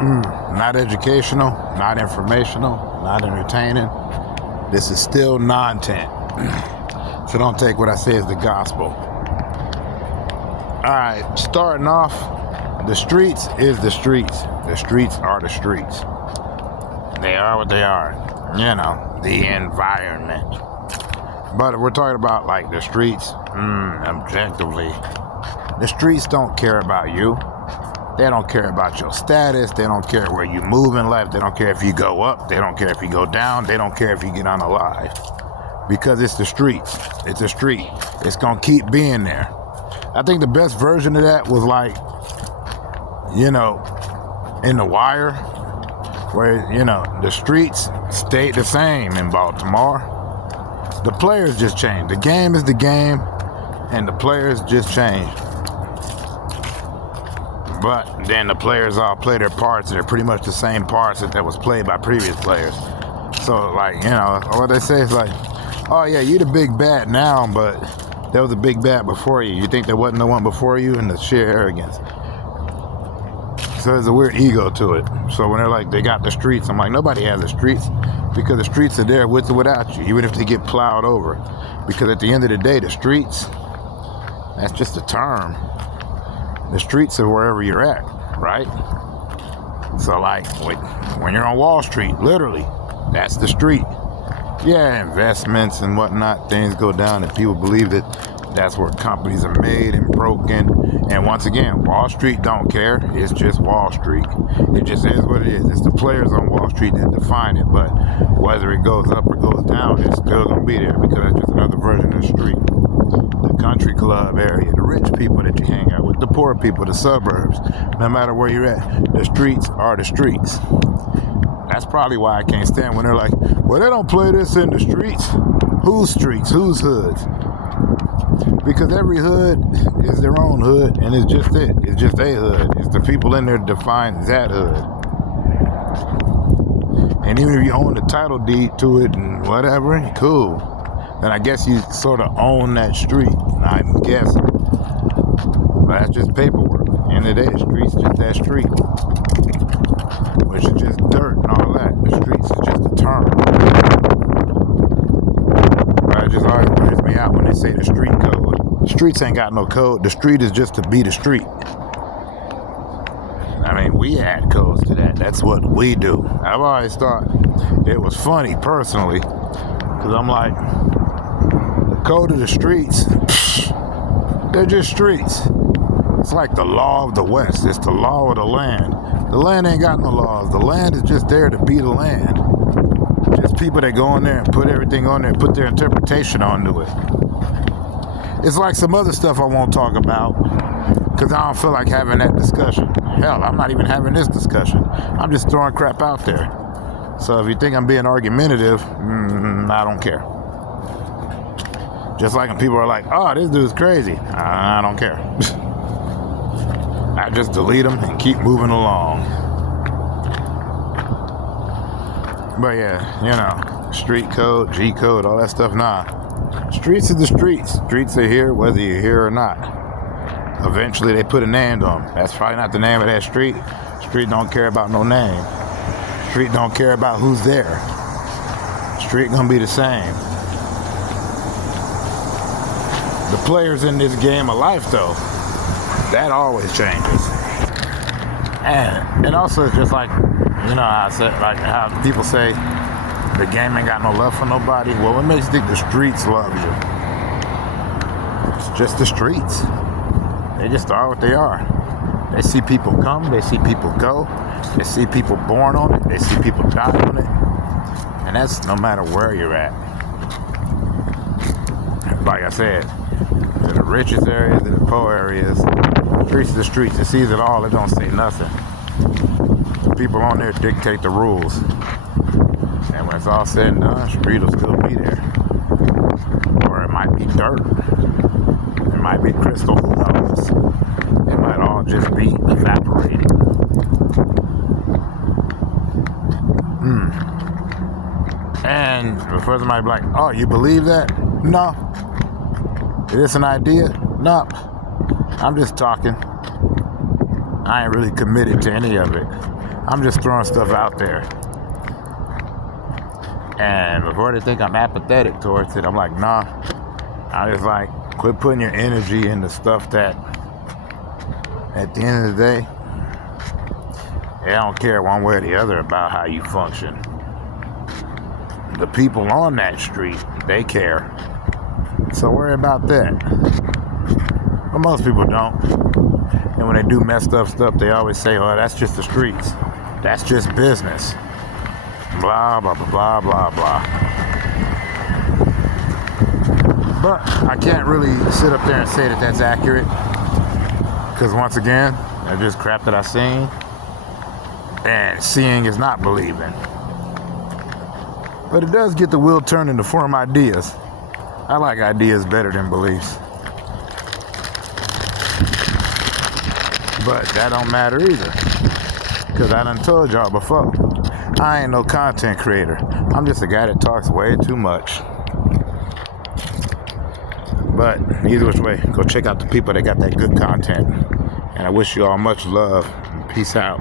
Not educational, not informational, not entertaining. This is still non-tent. So don't take what I say as the gospel. Alright, starting off, the streets is the streets. The streets are the streets. They are what they are. You know, the environment. But if we're talking about like the streets, objectively, the streets don't care about you. They don't care about your status. They don't care where you move in life. They don't care if you go up. They don't care if you go down. They don't care if you get unalive. Because it's the streets. It's a street. It's going to keep being there. I think the best version of that was like, you know, in The Wire, where, you know, the streets stayed the same in Baltimore. The players just changed. The game is the game, and the players just changed. But then the players all play their parts, and they're pretty much the same parts that was played by previous players. So, like, you know, what they say is like, oh, yeah, you're the big bad now, but there was a big bad before you. You think there wasn't no one before you? And the sheer arrogance. So there's a weird ego to it. So when they're like, they got the streets, I'm like, nobody has the streets, because the streets are there with or without you, even if they get plowed over. Because at the end of the day, the streets, that's just a term. The streets are wherever you're at, right? So like, when you're on Wall Street, literally, that's the street. Yeah, investments and whatnot, things go down, and people believe that that's where companies are made and broken. And once again, Wall Street don't care. It's just Wall Street. It just is what it is. It's the players on Wall Street that define it. But whether it goes up or goes down, it's still going to be there, because it's just another version of the street. The country club area, the rich people that you hang out with, the poor people, the suburbs, no matter where you're at, the streets are the streets. That's probably why I can't stand when they're like, well, they don't play this in the streets. Whose streets? Whose hoods? Because every hood is their own hood, and it's just it. It's just a hood. It's the people in there define that hood. And even if you own the title deed to it and whatever, cool. Then I guess you sort of own that street. I'm guessing. But that's just paperwork. End of the day, the street's just that street. Which is just dirt and all that. The streets is just a term. But it just always weirds me out when they say the street code. The streets ain't got no code. The street is just to be the street. I mean, we add codes to that. That's what we do. I've always thought it was funny, personally, because I'm like, the code of the streets, they're just streets. It's like the law of the West. It's the law of the land. The land ain't got no laws. The land is just there to be the land. Just people that go in there and put everything on there and put their interpretation onto it. It's like some other stuff I won't talk about, because I don't feel like having that discussion. Hell, I'm not even having this discussion. I'm just throwing crap out there. So if you think I'm being argumentative, I don't care. Just like when people are like, oh, this dude's crazy. I don't care. I just delete them and keep moving along. But yeah, you know, street code, G code, all that stuff, nah. Streets are the streets. Streets are here whether you're here or not. Eventually they put a name on them. That's probably not the name of that street. Street don't care about no name. Street don't care about who's there. Street gonna be the same. The players in this game of life, though, that always changes. And also it's just like, you know, I said, like how people say the game ain't got no love for nobody. Well, what makes you think the streets love you? It's just the streets. They just are what they are. They see people come, they see people go, they see people born on it, they see people die on it. And that's no matter where you're at. Like I said, to the richest areas, to the poor areas, streets are the streets. It sees it all, it don't say nothing. The people on there dictate the rules. And when it's all said and done, the street will still be there. Or it might be dirt. It might be crystal, who knows? It might all just be evaporated. And before somebody be like, oh, you believe that? No. Is this an idea? No. I'm just talking. I ain't really committed to any of it. I'm just throwing stuff out there. And before they think I'm apathetic towards it, I'm like, nah. I just like, quit putting your energy into stuff that, at the end of the day, they don't care one way or the other about how you function. The people on that street, they care. So worry about that. But most people don't. And when they do messed up stuff, they always say, oh, that's just the streets. That's just business. Blah, blah, blah, blah, blah, blah. But I can't really sit up there and say that that's accurate. Because once again, that's just crap that I've seen. And seeing is not believing. But it does get the wheel turning to form ideas. I like ideas better than beliefs. But that don't matter either. Because I done told y'all before. I ain't no content creator. I'm just a guy that talks way too much. But either which way, go check out the people that got that good content. And I wish you all much love. Peace out.